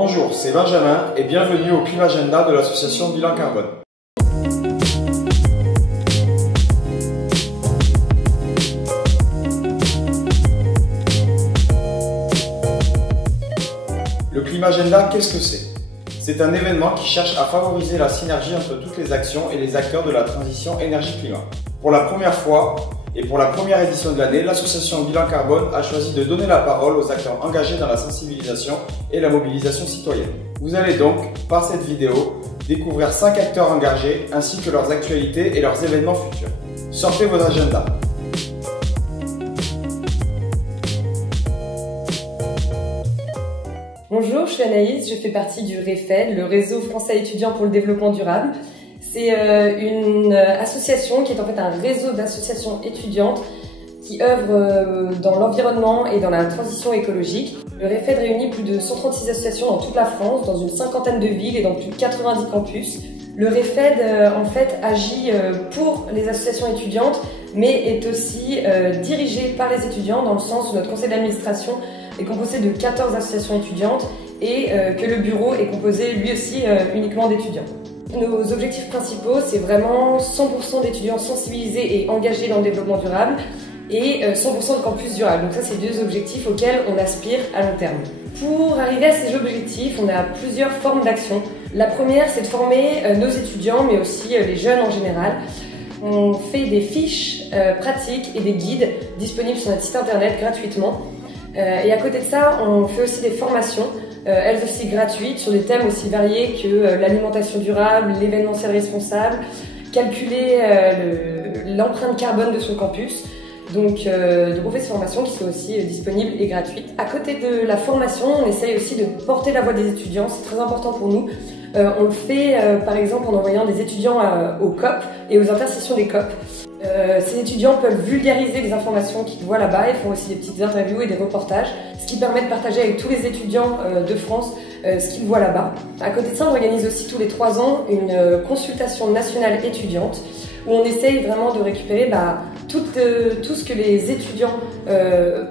Bonjour, c'est Benjamin et bienvenue au Climat Agenda de l'association Bilan Carbone. Le Climat Agenda, qu'est-ce que c'est? C'est un événement qui cherche à favoriser la synergie entre toutes les actions et les acteurs de la transition énergie-climat. Pour la première fois et pour la première édition de l'année, l'association Bilan Carbone a choisi de donner la parole aux acteurs engagés dans la sensibilisation et la mobilisation citoyenne. Vous allez donc, par cette vidéo, découvrir 5 acteurs engagés ainsi que leurs actualités et leurs événements futurs. Sortez vos agendas. Bonjour, je suis Anaïs, je fais partie du REFED, le réseau français étudiant pour le développement durable. C'est une association qui est en fait un réseau d'associations étudiantes qui œuvrent dans l'environnement et dans la transition écologique. Le REFED réunit plus de 136 associations dans toute la France, dans une cinquantaine de villes et dans plus de 90 campus. Le REFED en fait agit pour les associations étudiantes, mais est aussi dirigé par les étudiants dans le sens où notre conseil d'administration est composé de 14 associations étudiantes et que le bureau est composé lui aussi uniquement d'étudiants. Nos objectifs principaux, c'est vraiment 100% d'étudiants sensibilisés et engagés dans le développement durable et 100% de campus durable. Donc ça, c'est deux objectifs auxquels on aspire à long terme. Pour arriver à ces objectifs, on a plusieurs formes d'action. La première, c'est de former nos étudiants, mais aussi les jeunes en général. On fait des fiches pratiques et des guides disponibles sur notre site internet gratuitement. Et à côté de ça, on fait aussi des formations, elles aussi gratuites, sur des thèmes aussi variés que l'alimentation durable, l'événementiel responsable, calculer l'empreinte carbone de son campus. Donc on fait ces formations qui sont aussi disponibles et gratuites. À côté de la formation, on essaye aussi de porter la voix des étudiants, c'est très important pour nous. On le fait par exemple en envoyant des étudiants aux COP et aux intersessions des COP. Ces étudiants peuvent vulgariser les informations qu'ils voient là-bas, ils font aussi des petites interviews et des reportages, ce qui permet de partager avec tous les étudiants de France ce qu'ils voient là-bas. À côté de ça, on organise aussi tous les 3 ans une consultation nationale étudiante où on essaye vraiment de récupérer tout ce que les étudiants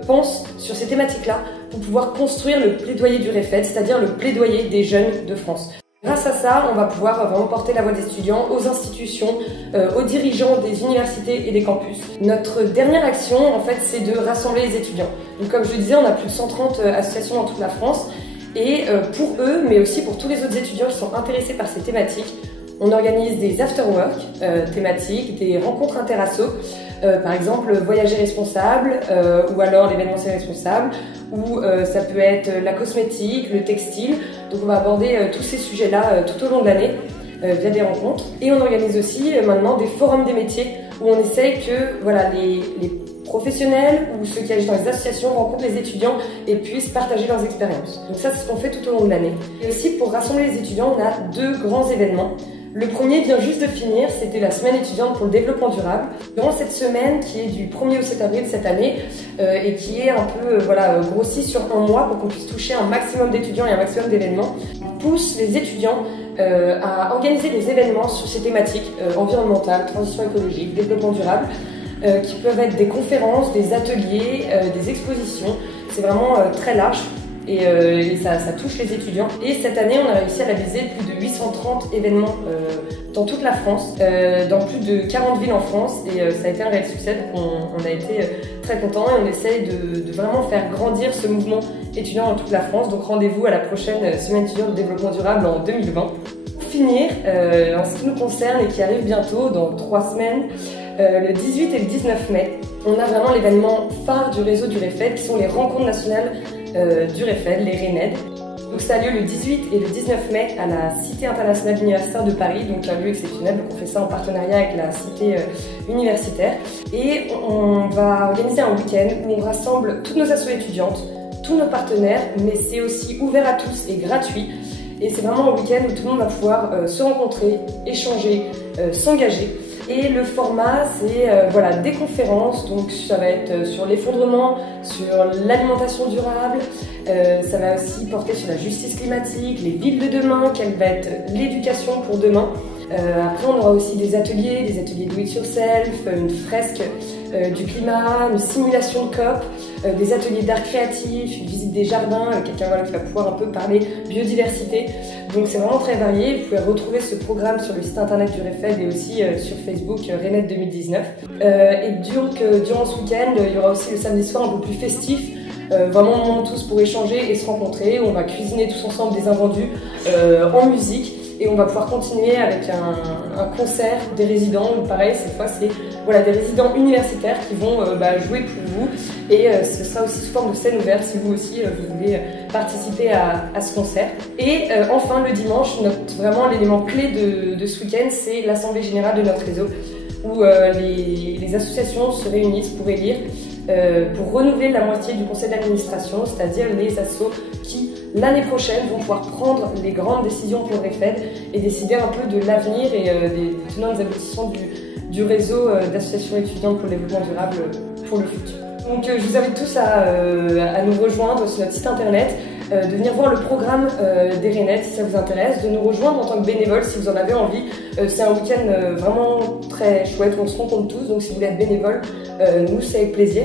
pensent sur ces thématiques-là pour pouvoir construire le plaidoyer du REFED, c'est-à-dire le plaidoyer des jeunes de France. Grâce à ça, on va pouvoir vraiment porter la voix des étudiants aux institutions, aux dirigeants des universités et des campus. Notre dernière action, en fait, c'est de rassembler les étudiants. Donc, comme je le disais, on a plus de 130 associations dans toute la France. Et pour eux, mais aussi pour tous les autres étudiants qui sont intéressés par ces thématiques, on organise des after-work thématiques, des rencontres interasso, par exemple voyager responsable ou alors l'événementiel responsable, ou ça peut être la cosmétique, le textile. Donc on va aborder tous ces sujets-là tout au long de l'année via des rencontres. Et on organise aussi maintenant des forums des métiers où on essaye que voilà, les professionnels ou ceux qui agissent dans les associations rencontrent les étudiants et puissent partager leurs expériences. Donc ça, c'est ce qu'on fait tout au long de l'année. Et aussi, pour rassembler les étudiants, on a 2 grands événements. Le premier vient juste de finir, c'était la semaine étudiante pour le développement durable. Durant cette semaine, qui est du 1er au 7 avril cette année, et qui est un peu grossie sur un mois pour qu'on puisse toucher un maximum d'étudiants et un maximum d'événements, on pousse les étudiants à organiser des événements sur ces thématiques environnementales, transition écologique, développement durable, qui peuvent être des conférences, des ateliers, des expositions. C'est vraiment très large. Et ça touche les étudiants. Et cette année, on a réussi à réaliser plus de 830 événements dans toute la France, dans plus de 40 villes en France, et ça a été un réel succès. Donc on a été très contents et on essaye de vraiment faire grandir ce mouvement étudiant dans toute la France. Donc rendez-vous à la prochaine semaine étudiante de développement durable en 2020. Pour finir, en ce qui nous concerne et qui arrive bientôt, dans 3 semaines, le 18 et le 19 mai, on a vraiment l'événement phare du réseau du REFED, qui sont les rencontres nationales du REFED, les RENED. Donc ça a lieu le 18 et le 19 mai à la Cité internationale universitaire de Paris, donc un lieu exceptionnel. Donc on fait ça en partenariat avec la Cité universitaire. Et on va organiser un week-end où on rassemble toutes nos assos étudiantes, tous nos partenaires, mais c'est aussi ouvert à tous et gratuit. Et c'est vraiment un week-end où tout le monde va pouvoir se rencontrer, échanger, s'engager. Et le format, c'est des conférences, donc ça va être sur l'effondrement, sur l'alimentation durable, ça va aussi porter sur la justice climatique, les villes de demain, quelle va être l'éducation pour demain. Après, on aura aussi des ateliers do it yourself, une fresque du climat, une simulation de COP, des ateliers d'art créatif, une visite des jardins, quelqu'un qui va pouvoir un peu parler biodiversité. Donc c'est vraiment très varié. Vous pouvez retrouver ce programme sur le site internet du REFED et aussi sur Facebook RENET 2019. Et donc durant ce week-end, il y aura aussi le samedi soir un peu plus festif. Vraiment un moment tous pour échanger et se rencontrer. On va cuisiner tous ensemble des invendus en musique. Et on va pouvoir continuer avec un concert des résidents, où pareil, cette fois c'est des résidents universitaires qui vont jouer pour vous. Et ce sera aussi sous forme de scène ouverte si vous aussi vous voulez participer à ce concert. Et enfin le dimanche, vraiment l'élément clé de ce week-end, c'est l'assemblée générale de notre réseau, où les associations se réunissent pour élire, pour renouveler la moitié du conseil d'administration, c'est-à-dire les assos qui l'année prochaine vont pouvoir prendre les grandes décisions pour le REFED et décider un peu de l'avenir et des tenants et des aboutissants du réseau d'associations étudiantes pour le développement durable pour le futur. Donc je vous invite tous à nous rejoindre sur notre site internet, de venir voir le programme des RENET si ça vous intéresse, de nous rejoindre en tant que bénévole si vous en avez envie. C'est un week-end vraiment très chouette, on se rencontre tous, donc si vous voulez être bénévole, nous c'est avec plaisir.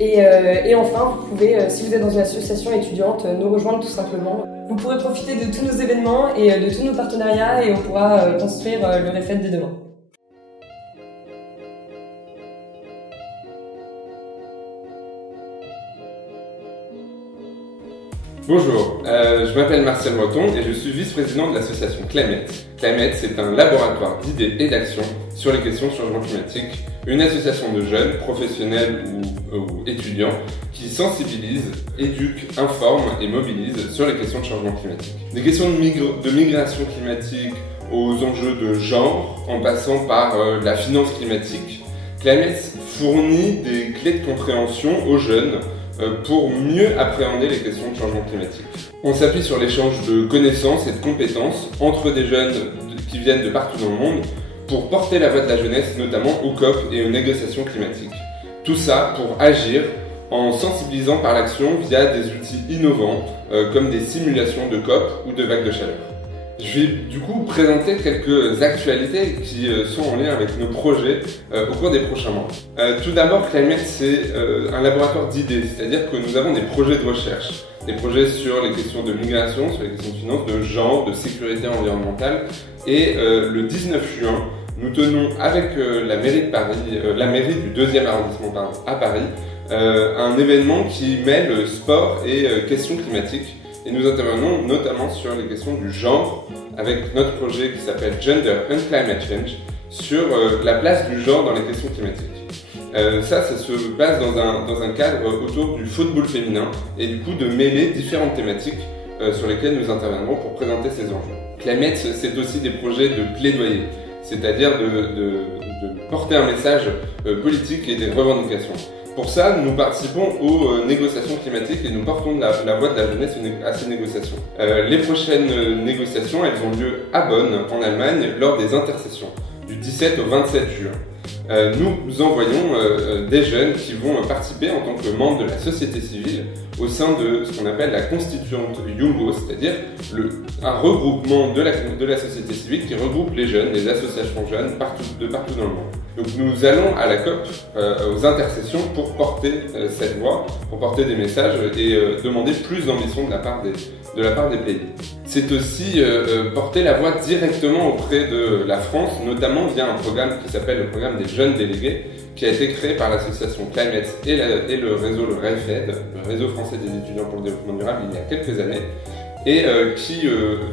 Et enfin, vous pouvez, si vous êtes dans une association étudiante, nous rejoindre tout simplement. Vous pourrez profiter de tous nos événements et de tous nos partenariats et on pourra construire le REFED de demain. Bonjour, je m'appelle Martial Breton et je suis vice-président de l'association Climate. Climate, c'est un laboratoire d'idées et d'actions sur les questions de changement climatique, une association de jeunes, professionnels ou étudiants qui sensibilisent, éduquent, informent et mobilisent sur les questions de changement climatique. Des questions de migration climatique aux enjeux de genre, en passant par la finance climatique, Climate fournit des clés de compréhension aux jeunes pour mieux appréhender les questions de changement climatique. On s'appuie sur l'échange de connaissances et de compétences entre des jeunes qui viennent de partout dans le monde pour porter la voix de la jeunesse, notamment aux COP et aux négociations climatiques. Tout ça pour agir en sensibilisant par l'action via des outils innovants comme des simulations de COP ou de vagues de chaleur. Je vais du coup présenter quelques actualités qui sont en lien avec nos projets au cours des prochains mois. Tout d'abord, Climate, c'est un laboratoire d'idées, c'est-à-dire que nous avons des projets de recherche, des projets sur les questions de migration, sur les questions de finance, de genre, de sécurité environnementale. Et le 19 juin, nous tenons avec la mairie de Paris, la mairie du 2e arrondissement à Paris, un événement qui mêle sport et questions climatiques. Et nous intervenons notamment sur les questions du genre avec notre projet qui s'appelle Gender and Climate Change sur la place du genre dans les questions climatiques. Ça se place dans un cadre autour du football féminin et du coup de mêler différentes thématiques sur lesquelles nous interviendrons pour présenter ces enjeux. Climate, c'est aussi des projets de plaidoyer, c'est-à-dire de porter un message politique et des revendications. Pour ça, nous participons aux négociations climatiques et nous portons la voix de la jeunesse à ces négociations. Les prochaines négociations, elles ont lieu à Bonn, en Allemagne, lors des intersessions, du 17 au 27 juin. Nous envoyons des jeunes qui vont participer en tant que membres de la société civile au sein de ce qu'on appelle la constituante Jungo, c'est-à-dire un regroupement de la société civile qui regroupe les jeunes, les associations jeunes de partout dans le monde. Donc nous allons à la COP, aux intersessions, pour porter cette voix, pour porter des messages et demander plus d'ambition de la part des pays. C'est aussi porter la voix directement auprès de la France, notamment via un programme qui s'appelle le programme des jeunes délégués, qui a été créé par l'association Climate et le réseau le REFED, le réseau français des étudiants pour le développement durable, il y a quelques années, et qui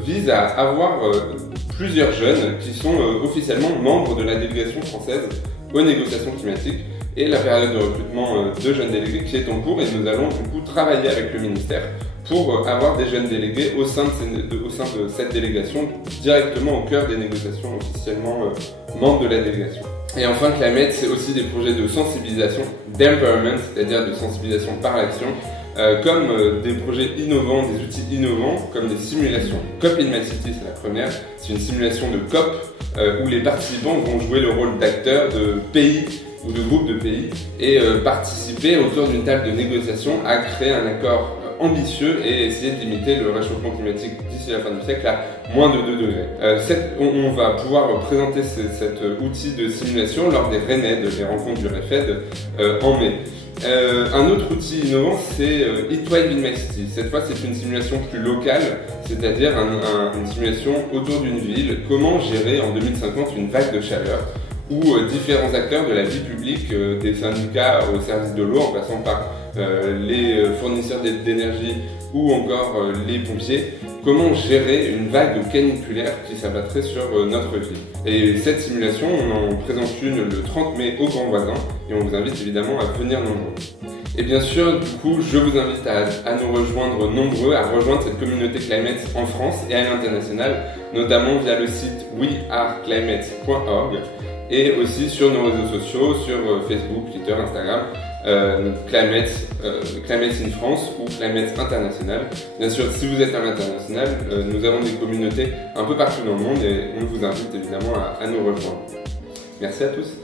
vise à avoir plusieurs jeunes qui sont officiellement membres de la délégation française aux négociations climatiques et la période de recrutement de jeunes délégués qui est en cours et nous allons du coup travailler avec le ministère pour avoir des jeunes délégués au sein de cette délégation directement au cœur des négociations officiellement membres de la délégation. Et enfin, Climate, c'est aussi des projets de sensibilisation, d'empowerment, c'est-à-dire de sensibilisation par l'action, comme des projets innovants, des outils innovants, comme des simulations. COP in My City, c'est la première. C'est une simulation de COP où les participants vont jouer le rôle d'acteurs de pays ou de groupes de pays et participer autour d'une table de négociation à créer un accord ambitieux et essayer de limiter le réchauffement climatique d'ici la fin du siècle à moins de 2 degrés. On va pouvoir présenter cet outil de simulation lors des RENED, les rencontres du REFED, en mai. Un autre outil innovant, c'est Heatwave in My City. Cette fois, c'est une simulation plus locale, c'est-à-dire une simulation autour d'une ville. Comment gérer en 2050 une vague de chaleur où différents acteurs de la vie publique, des syndicats au service de l'eau, en passant par les fournisseurs d'énergie ou encore les pompiers, comment gérer une vague caniculaire qui s'abattrait sur notre ville. Et cette simulation, on en présente une le 30 mai au Grand Voisin et on vous invite évidemment à venir nombreux. Et bien sûr, du coup, je vous invite à nous rejoindre nombreux, à rejoindre cette communauté Climate en France et à l'international, notamment via le site weareclimate.org et aussi sur nos réseaux sociaux, sur Facebook, Twitter, Instagram, Climate in France ou Climate International. Bien sûr, si vous êtes à l'international, nous avons des communautés un peu partout dans le monde et on vous invite évidemment à nous rejoindre. Merci à tous.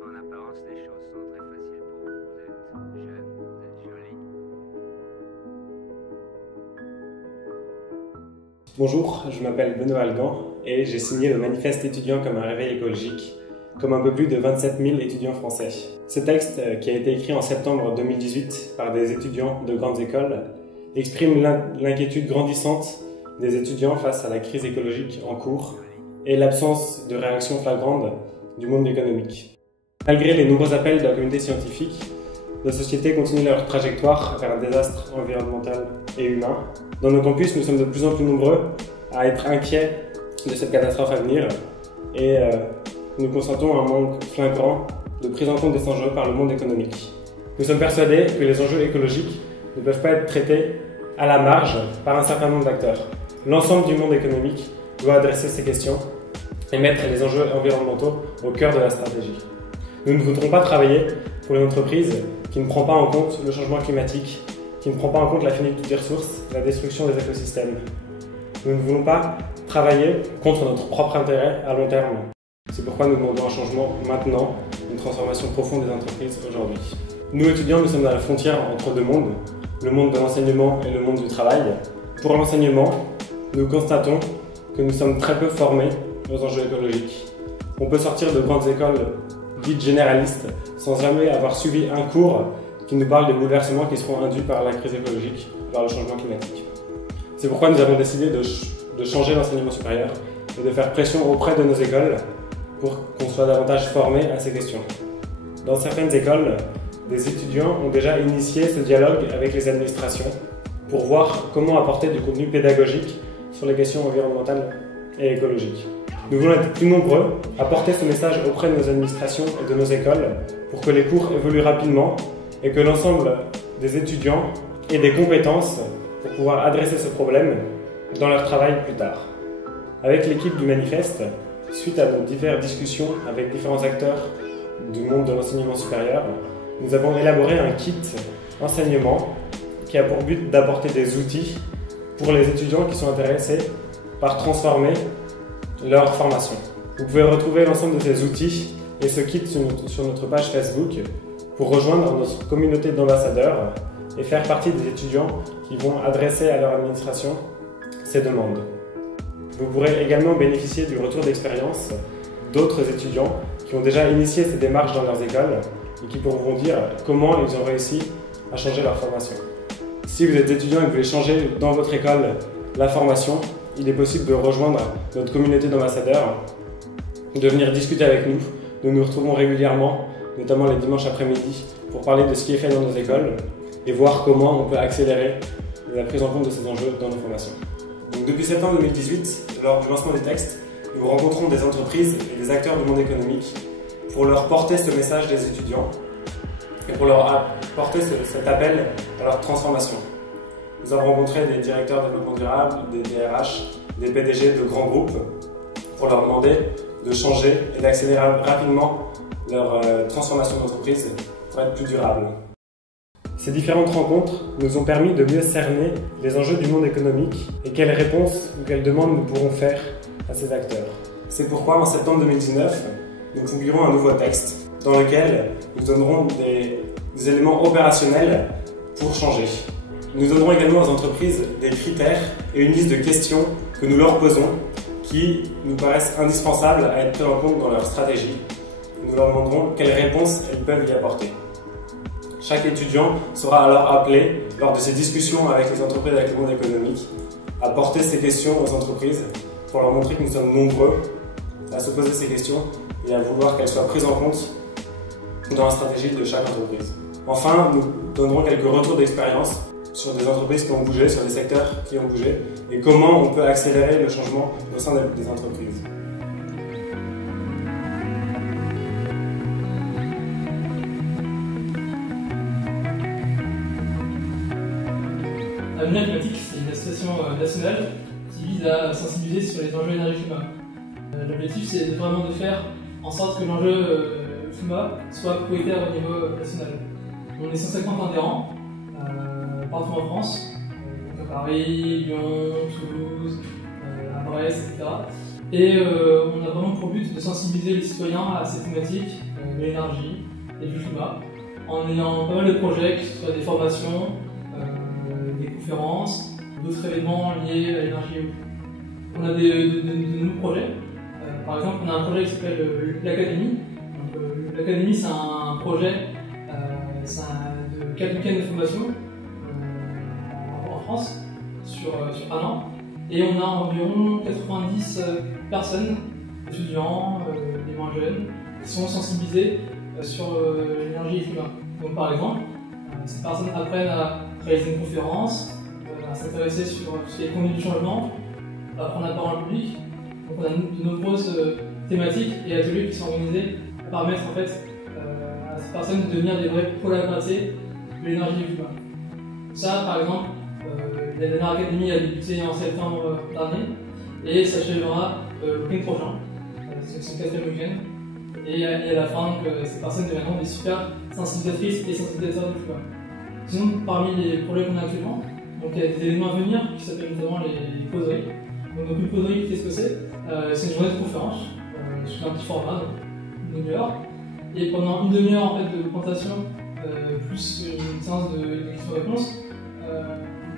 En apparence, les choses sont très faciles pour vous. Vous êtes jeune, vous êtes jolie. Bonjour, je m'appelle Benoît Algan et j'ai signé le manifeste étudiant comme un réveil écologique, comme un peu plus de 27 000 étudiants français. Ce texte, qui a été écrit en septembre 2018 par des étudiants de grandes écoles, exprime l'inquiétude grandissante des étudiants face à la crise écologique en cours et l'absence de réaction flagrante du monde économique. Malgré les nombreux appels de la communauté scientifique, nos sociétés continuent leur trajectoire vers un désastre environnemental et humain. Dans nos campus, nous sommes de plus en plus nombreux à être inquiets de cette catastrophe à venir et nous constatons un manque flagrant de prise en compte des enjeux par le monde économique. Nous sommes persuadés que les enjeux écologiques ne peuvent pas être traités à la marge par un certain nombre d'acteurs. L'ensemble du monde économique doit adresser ces questions et mettre les enjeux environnementaux au cœur de la stratégie. Nous ne voudrons pas travailler pour une entreprise qui ne prend pas en compte le changement climatique, qui ne prend pas en compte la finitude des ressources, la destruction des écosystèmes. Nous ne voulons pas travailler contre notre propre intérêt à long terme. C'est pourquoi nous demandons un changement maintenant, une transformation profonde des entreprises aujourd'hui. Nous, étudiants, nous sommes à la frontière entre deux mondes, le monde de l'enseignement et le monde du travail. Pour l'enseignement, nous constatons que nous sommes très peu formés aux enjeux écologiques. On peut sortir de grandes écoles dites généralistes sans jamais avoir suivi un cours qui nous parle des bouleversements qui seront induits par la crise écologique, par le changement climatique. C'est pourquoi nous avons décidé de changer l'enseignement supérieur et de faire pression auprès de nos écoles pour qu'on soit davantage formés à ces questions. Dans certaines écoles, des étudiants ont déjà initié ce dialogue avec les administrations pour voir comment apporter du contenu pédagogique sur les questions environnementales et écologiques. Nous voulons être plus nombreux à porter ce message auprès de nos administrations et de nos écoles pour que les cours évoluent rapidement et que l'ensemble des étudiants aient des compétences pour pouvoir adresser ce problème dans leur travail plus tard. Avec l'équipe du manifeste, suite à nos diverses discussions avec différents acteurs du monde de l'enseignement supérieur, nous avons élaboré un kit enseignement qui a pour but d'apporter des outils pour les étudiants qui sont intéressés par transformer leur formation. Vous pouvez retrouver l'ensemble de ces outils et ce kit sur notre page Facebook pour rejoindre notre communauté d'ambassadeurs et faire partie des étudiants qui vont adresser à leur administration ces demandes. Vous pourrez également bénéficier du retour d'expérience d'autres étudiants qui ont déjà initié ces démarches dans leurs écoles et qui pourront vous dire comment ils ont réussi à changer leur formation. Si vous êtes étudiant et que vous voulez changer dans votre école la formation, il est possible de rejoindre notre communauté d'ambassadeurs, de venir discuter avec nous. Nous nous retrouvons régulièrement, notamment les dimanches après-midi, pour parler de ce qui est fait dans nos écoles et voir comment on peut accélérer la prise en compte de ces enjeux dans nos formations. Donc, depuis septembre 2018, lors du lancement des textes, nous rencontrons des entreprises et des acteurs du monde économique pour leur porter ce message des étudiants et pour leur porter cet appel à leur transformation. Nous avons rencontré des directeurs de développement durable, des DRH, des PDG de grands groupes pour leur demander de changer et d'accélérer rapidement leur transformation d'entreprise pour être plus durable. Ces différentes rencontres nous ont permis de mieux cerner les enjeux du monde économique et quelles réponses ou quelles demandes nous pourrons faire à ces acteurs. C'est pourquoi en septembre 2019, nous publierons un nouveau texte dans lequel nous donnerons des des éléments opérationnels pour changer. Nous donnerons également aux entreprises des critères et une liste de questions que nous leur posons qui nous paraissent indispensables à être pris en compte dans leur stratégie. Nous leur demanderons quelles réponses elles peuvent y apporter. Chaque étudiant sera alors appelé, lors de ces discussions avec les entreprises et avec le monde économique, à porter ces questions aux entreprises pour leur montrer que nous sommes nombreux à se poser ces questions et à vouloir qu'elles soient prises en compte dans la stratégie de chaque entreprise. Enfin, nous donnerons quelques retours d'expérience sur des entreprises qui ont bougé, sur des secteurs qui ont bougé et comment on peut accélérer le changement au sein des entreprises. Avenir Climatique, c'est une association nationale qui vise à sensibiliser sur les enjeux énergie-climat. L'objectif, c'est vraiment de faire en sorte que l'enjeu climat soit prioritaire au niveau national. On est 150 adhérents partout en France, donc à Paris, Lyon, Toulouse, à Brest, etc. Et on a vraiment pour but de sensibiliser les citoyens à ces thématiques de l'énergie et du climat, en ayant pas mal de projets, que ce soit des formations, des conférences, d'autres événements liés à l'énergie. On a de nouveaux projets. Par exemple, on a un projet qui s'appelle l'Académie. L'Académie, c'est un projet de 4 week-ends de formation en France sur un an. Et on a environ 90 personnes, étudiants, les moins jeunes, qui sont sensibilisés sur l'énergie et le climat. Donc par exemple, ces personnes apprennent à réaliser une conférence, à s'intéresser sur ce qui est conduite du changement, à prendre la parole en public. Donc on a de nombreuses thématiques et ateliers qui sont organisés pour permettre en fait à ces personnes de devenir des vrais collaborateurs de l'énergie et du climat. Ça, par exemple, la dernière académie a débuté en septembre dernier et s'achèvera le week-end prochain. C'est le 4e week-end. Et à la fin, ces personnes deviendront des super sensibilisatrices et sensibilisateurs du climat. Sinon, parmi les projets qu'on a actuellement, donc il y a des événements à venir qui s'appellent notamment les causeries. Donc une causerie, qu'est-ce que c'est? C'est une journée de conférence sur un petit format, donc une demi-heure. Et pendant une demi-heure en fait, de présentation, plus une séance de questions-réponses,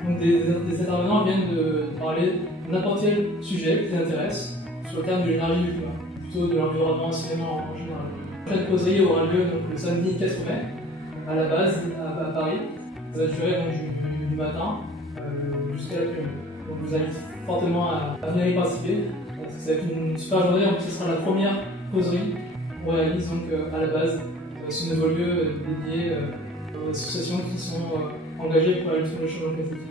donc des intervenants viennent de parler de n'importe quel sujet qui les intéresse sur le terme de l'énergie et du climat, plutôt de l'environnement en général. La prochaine causerie aura lieu donc, le samedi 4 mai, à la base, à Paris. Ça va durer donc, du matin jusqu'à l'après-midi. Donc je vous invite fortement à venir y participer. Parce que ça va être une super journée. En plus, ce sera la première causerie qu'on réalise donc, à la base ce nouveau lieu dédié aux associations qui sont engagées pour la lutte contre le changement climatique.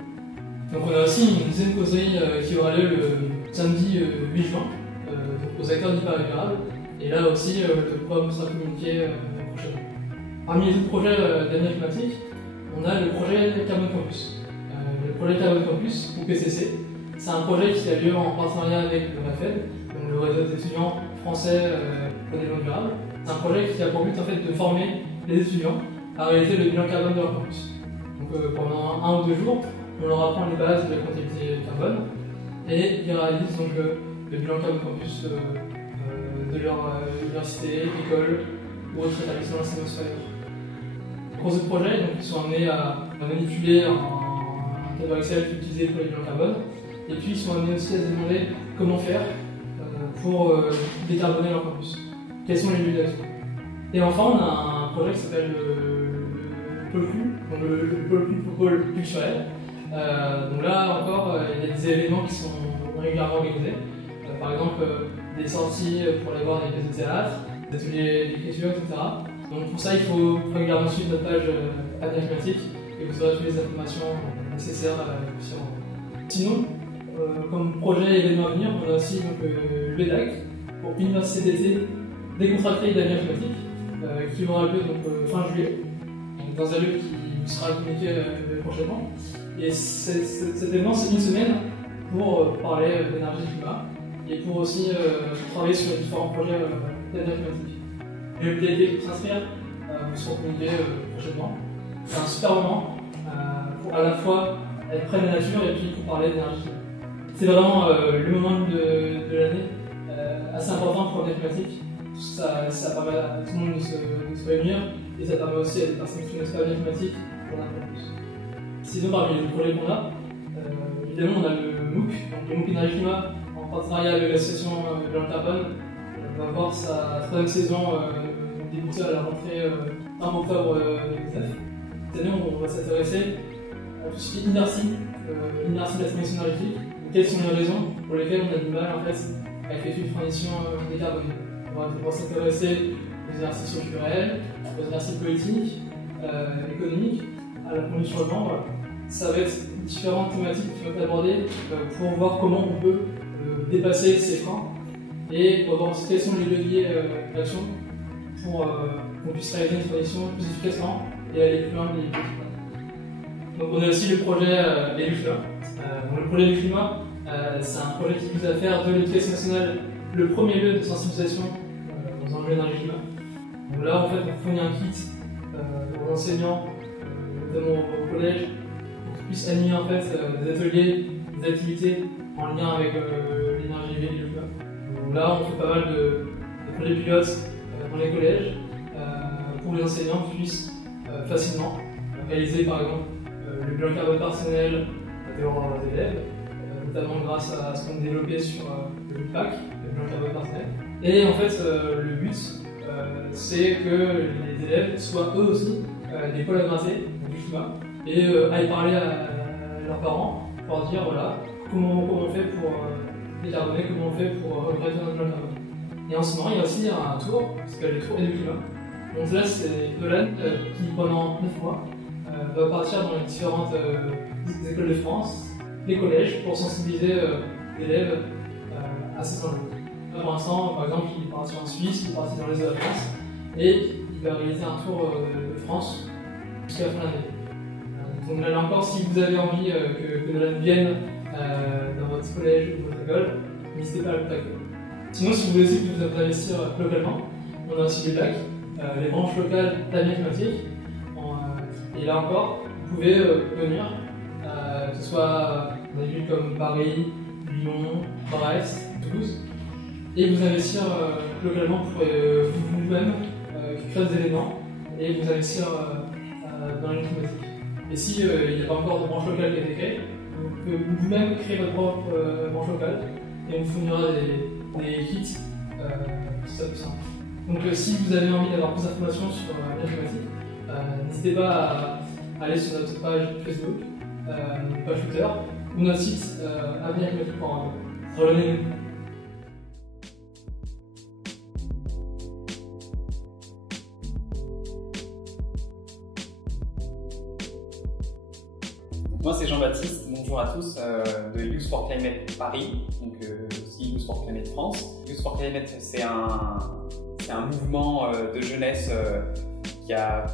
Donc on a aussi une deuxième causerie qui aura lieu le samedi 8 juin aux acteurs d'hyper-durable. Et là aussi, le programme sera communiqué prochainement. Parmi les autres projets d'avenir climatique, on a le projet Carbone Campus. Le projet Carbone Campus, ou PCC, c'est un projet qui a lieu en partenariat avec le REFED, donc le réseau des étudiants français pour le développement durable. C'est un projet qui a pour but en fait, de former les étudiants à réaliser le bilan carbone de leur campus. Donc pendant 1 ou 2 jours, on leur apprend les bases de la comptabilité carbone et ils réalisent donc, le bilan carbone campus de leur université, école ou autre établissement d'enseignement supérieur. Pour ce projet, donc, ils sont amenés à manipuler un tableau Excel qui est utilisé pour les bilans carbone, et puis ils sont amenés aussi à se demander comment faire pour décarboner leur campus. Quels sont les lieux d'action. Et enfin, on a un projet qui s'appelle le pôle Q, donc le pôle culturel. Donc là encore, il y a des événements qui sont régulièrement organisés. Par exemple, des sorties pour aller voir des pièces de théâtre, des ateliers d'écriture, etc. Donc pour ça, il faut régulièrement suivre notre page Avenir Climatique et vous aurez toutes les informations nécessaires à la discussion. Sinon, comme projet événement à venir, on a aussi l'EDAC pour Université d'été décontractée d'Avenir Climatique qui aura lieu donc, fin juillet dans un lieu qui sera communiqué prochainement. Et cet événement, c'est une semaine pour parler d'énergie et climat et pour aussi travailler sur les différents projets d'avenir climatique. Les modalités pour s'inscrire vous seront communiquées prochainement. C'est un super moment pour à la fois être près de la nature et puis pour parler d'énergie. C'est vraiment le moment de l'année assez important pour l'avenir climatique. Ça permet à tout le monde de se réunir et ça permet aussi à des personnes qui ne connaissent pas bien climatique d'en apprendre plus. Sinon, parmi les projets qu'on a, évidemment, on a le MOOC, donc le MOOC Énergie-Climat, en partenariat avec l'association Blanc Carbone. On va avoir sa 3e saison débutée à la rentrée en octobre 2019. Cette année, on va s'intéresser à tout ce qui est inertie de la transition énergétique. Quelles sont les raisons pour lesquelles on a du mal en fait, à effectuer une transition décarbonée. On va s'intéresser aux inerties structurelles, aux inerties politiques, économiques, à la conduite du changement. Voilà. Ça va être différentes thématiques qui vont être abordées pour voir comment on peut dépasser ces freins et pour voir aussi quels sont les leviers d'action pour qu'on puisse réaliser une transition plus efficacement et aller plus loin des politiques. Donc on a aussi le projet Élu Climat. Le projet Élu Climat, c'est un projet qui vise à faire de l'éducation nationale le premier lieu de sensibilisation aux enjeux énergie-climat. Donc là, en fait, on fournit un kit aux enseignants, notamment au collège, pour qu'ils puissent animer en fait, des ateliers, des activités en lien avec l'énergie et le climat. Donc là, on fait pas mal de projets pilotes dans les collèges pour que les enseignants puissent facilement réaliser par exemple le bilan carbone personnel de leurs élèves, notamment grâce à ce qu'on a développé sur le PAC, le bilan carbone personnel. Et en fait, le but, c'est que les élèves soient eux aussi des pôles à gratter du climat et aillent parler à leurs parents pour dire voilà, comment on fait pour décarboner, comment on fait pour regretter notre bilan carbone. Et en ce moment, il y a aussi un tour qui s'appelle le tour Élu Climat. Donc là, c'est Nolan qui, pendant 9 mois, va partir dans les différentes écoles de France, les collèges, pour sensibiliser les élèves à ces enjeux. Là, pour l'instant, par exemple, il est parti en Suisse, il est parti dans l'Est de la France, et il va réaliser un tour de France jusqu'à la fin de l'année. Donc là encore, si vous avez envie que Nolan vienne dans votre collège ou votre école, n'hésitez pas à le contacter. Sinon, si vous voulez aussi vous investir localement, on a aussi les BLAC, les branches locales d'avenir climatique. Et là encore, vous pouvez venir, que ce soit dans des villes comme Paris, Lyon, Brest, Toulouse, et vous investir localement pour vous-même créer des événements et vous investir dans la climatique. Et si il n'y a pas encore de branche locale qui a été créée, vous pouvez vous-même créer votre propre branche locale et on vous fournira des kits si ça vous simple. Donc si vous avez envie d'avoir plus d'informations sur la climatique, n'hésitez pas à aller sur notre page Facebook, notre page Twitter ou notre site avenirclimatique.org. Rejoignez-nous. Moi c'est Jean-Baptiste, bonjour à tous, de Youth for Climate Paris, donc aussi Youth for Climate France. Youth for Climate c'est un mouvement de jeunesse qui a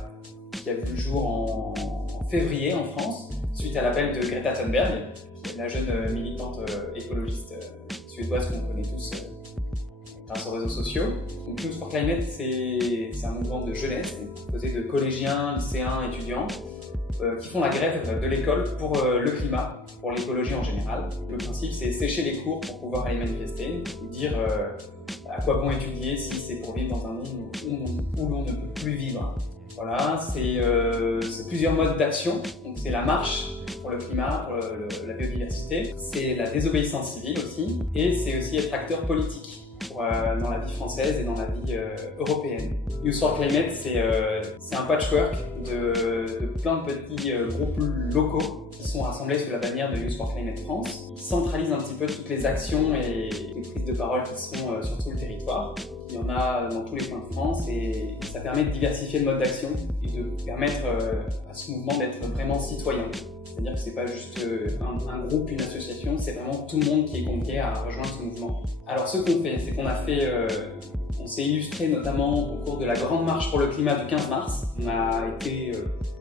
vu le jour en février en France, suite à l'appel de Greta Thunberg, qui est la jeune militante écologiste suédoise qu'on connaît tous grâce aux réseaux sociaux. Donc Youth for Climate c'est un mouvement de jeunesse composé de collégiens, lycéens, étudiants, qui font la grève de l'école pour le climat, pour l'écologie en général. Le principe, c'est sécher les cours pour pouvoir aller manifester, dire à quoi bon étudier si c'est pour vivre dans un monde où l'on ne peut plus vivre. Voilà, c'est plusieurs modes d'action. Donc c'est la marche pour le climat, pour la biodiversité, c'est la désobéissance civile aussi, et c'est aussi être acteur politique dans la vie française et dans la vie européenne. Youth for Climate, c'est un patchwork de plein de petits groupes locaux qui sont rassemblés sous la bannière de Youth for Climate France. Ils centralisent un petit peu toutes les actions et les prises de parole qui sont sur tout le territoire. Il y en a dans tous les coins de France et ça permet de diversifier le mode d'action et de permettre à ce mouvement d'être vraiment citoyen. C'est-à-dire que c'est pas juste un groupe, une association, c'est vraiment tout le monde qui est convié à rejoindre ce mouvement. Alors ce qu'on fait, c'est qu'on a fait, on s'est illustré notamment au cours de la grande marche pour le climat du 15 mars. On a été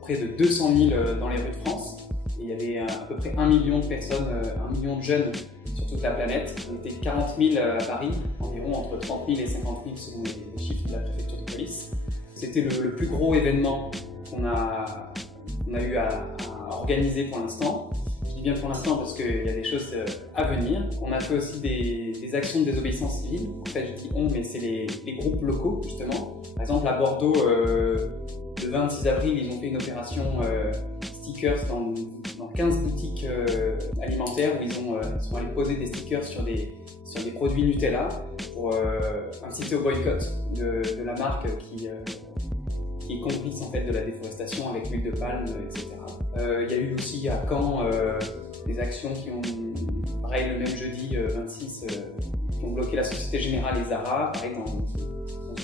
près de 200 000 dans les rues de France et il y avait à peu près 1 million de personnes, 1 million de jeunes sur toute la planète. On était 40 000 à Paris, environ entre 30 000 et 50 000 selon les chiffres de la préfecture de police. C'était le plus gros événement qu'on a eu à organiser pour l'instant. Je dis bien pour l'instant parce qu'il y a des choses à venir. On a fait aussi des actions de désobéissance civile. En fait, je dis on, mais c'est les groupes locaux justement. Par exemple, à Bordeaux, le le 26 avril, ils ont fait une opération stickers dans 15 boutiques alimentaires où ils sont allés poser des stickers sur des produits Nutella pour inciter au boycott de la marque qui est complice en fait de la déforestation avec l'huile de palme, etc. Il y a eu aussi à Caen des actions qui ont, pareil le même jeudi 26, qui ont bloqué la Société Générale et Zara, pareil dans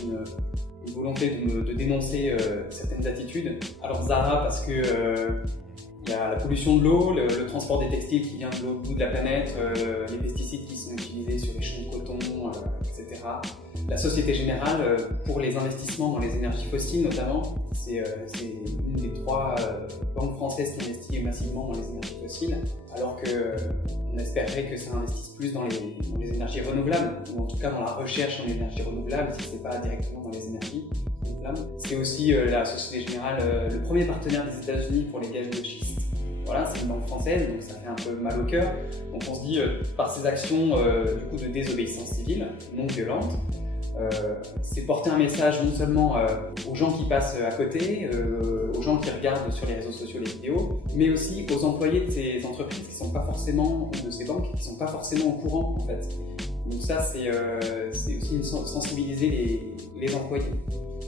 une volonté de dénoncer certaines attitudes. Alors Zara parce que il y a la pollution de l'eau, le transport des textiles qui vient de l'autre bout de la planète, les pesticides qui sont utilisés sur les champs de coton, etc. La Société Générale, pour les investissements dans les énergies fossiles notamment, c'est une des 3 banques françaises qui investit massivement dans les énergies fossiles, alors qu'on espérerait que ça investisse plus dans les énergies renouvelables, ou en tout cas dans la recherche en énergie renouvelable, si ce n'est pas directement dans les énergies renouvelables. C'est aussi la Société Générale, le premier partenaire des États-Unis pour les gaz de schiste. Voilà, c'est une banque française, donc ça fait un peu mal au cœur. Donc on se dit, par ces actions du coup de désobéissance civile, non violente, c'est porter un message non seulement aux gens qui passent à côté, aux gens qui regardent sur les réseaux sociaux les vidéos, mais aussi aux employés de ces entreprises qui sont pas forcément, de ces banques, qui sont pas forcément au courant en fait. Donc ça c'est aussi sensibiliser les employés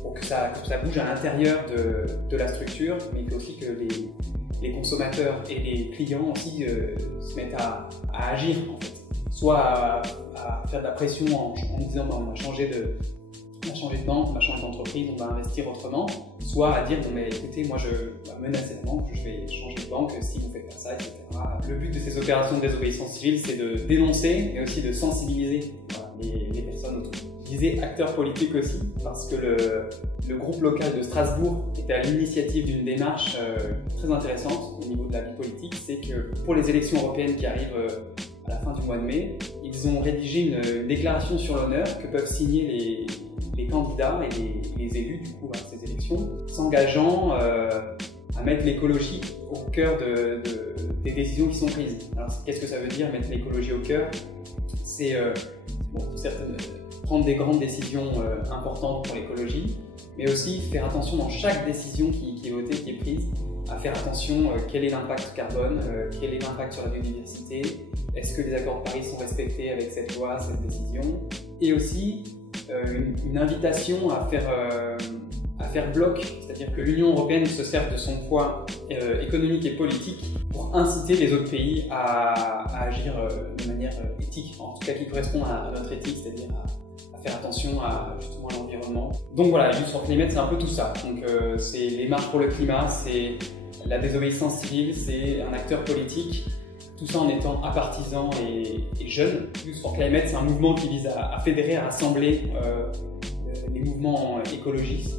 pour que ça bouge à l'intérieur de la structure, mais aussi que les consommateurs et les clients aussi se mettent à agir en fait. Soit à faire de la pression en disant on va changer de banque, on va changer d'entreprise, on va investir autrement, soit à dire bon mais écoutez moi je vais menacer la banque, je vais changer de banque si vous faites pas ça, etc. Le but de ces opérations de désobéissance civile c'est de dénoncer mais aussi de sensibiliser les personnes autour. Je disais acteurs politiques aussi parce que le groupe local de Strasbourg était à l'initiative d'une démarche très intéressante au niveau de la vie politique, c'est que pour les élections européennes qui arrivent à la fin du mois de mai, ils ont rédigé une déclaration sur l'honneur que peuvent signer les candidats et les élus du coup à ces élections, s'engageant à mettre l'écologie au cœur des décisions qui sont prises. Alors qu'est-ce que ça veut dire mettre l'écologie au cœur? C'est prendre des grandes décisions importantes pour l'écologie, mais aussi faire attention dans chaque décision qui est votée, qui est prise, à faire attention quel est l'impact carbone, quel est l'impact sur la biodiversité, est-ce que les accords de Paris sont respectés avec cette loi, cette décision, et aussi une invitation à faire bloc, c'est-à-dire que l'Union européenne se sert de son poids économique et politique pour inciter les autres pays à agir de manière éthique, en tout cas qui correspond à notre éthique, c'est-à-dire à faire attention justement à l'environnement. Donc voilà, Youth for Climate, c'est un peu tout ça. Donc c'est les marches pour le climat, c'est la désobéissance civile, c'est un acteur politique, tout ça en étant apartisan et jeune. Youth for Climate, c'est un mouvement qui vise à fédérer, à rassembler les mouvements écologistes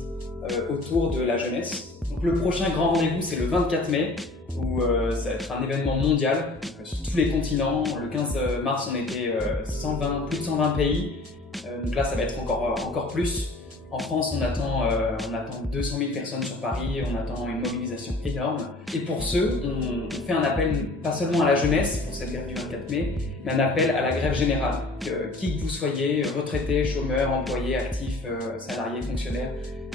autour de la jeunesse. Donc le prochain grand rendez-vous, c'est le 24 mai, où ça va être un événement mondial sur tous les continents. Le 15 mars, on était plus de 120 pays. Donc là, ça va être encore plus. En France, on attend 200 000 personnes sur Paris, on attend une mobilisation énorme. Et pour ce, on fait un appel pas seulement à la jeunesse pour cette grève du 24 mai, mais un appel à la grève générale. Qui que vous soyez, retraité, chômeur, employé, actif, salarié, fonctionnaire,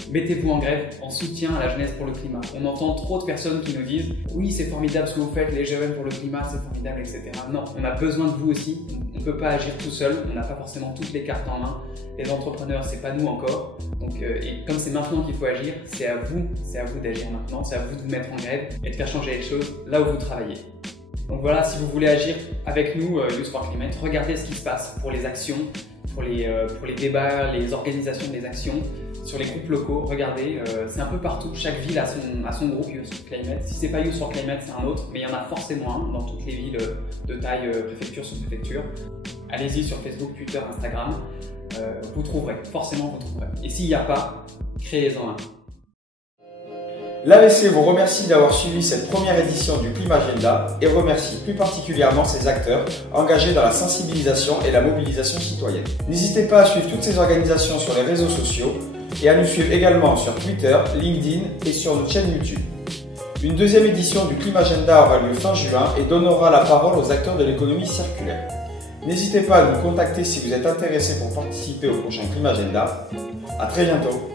mettez-vous en grève en soutien à la jeunesse pour le climat. On entend trop de personnes qui nous disent « Oui, c'est formidable ce que vous faites, les jeunes pour le climat, c'est formidable, etc. » Non, on a besoin de vous aussi. On ne peut pas agir tout seul, on n'a pas forcément toutes les cartes en main. Les entrepreneurs, c'est pas nous encore. Donc, et comme c'est maintenant qu'il faut agir, c'est à vous d'agir maintenant, c'est à vous de vous mettre en grève et de faire changer les choses là où vous travaillez. Donc voilà, si vous voulez agir avec nous, Youth for Climate, regardez ce qui se passe pour les actions, pour les débats, les organisations des actions, sur les groupes locaux, regardez, c'est un peu partout, chaque ville a son groupe Youth for Climate. Si c'est pas Youth for Climate, c'est un autre, mais il y en a forcément un dans toutes les villes de taille préfecture sous préfecture. Allez-y sur Facebook, Twitter, Instagram, vous trouverez, forcément vous trouverez. Et s'il n'y a pas, créez-en un. L'AVC vous remercie d'avoir suivi cette première édition du Climat Agenda et remercie plus particulièrement ses acteurs engagés dans la sensibilisation et la mobilisation citoyenne. N'hésitez pas à suivre toutes ces organisations sur les réseaux sociaux et à nous suivre également sur Twitter, LinkedIn et sur notre chaîne YouTube. Une deuxième édition du Climat Agenda aura lieu fin juin et donnera la parole aux acteurs de l'économie circulaire. N'hésitez pas à nous contacter si vous êtes intéressé pour participer au prochain Climat Agenda. À très bientôt.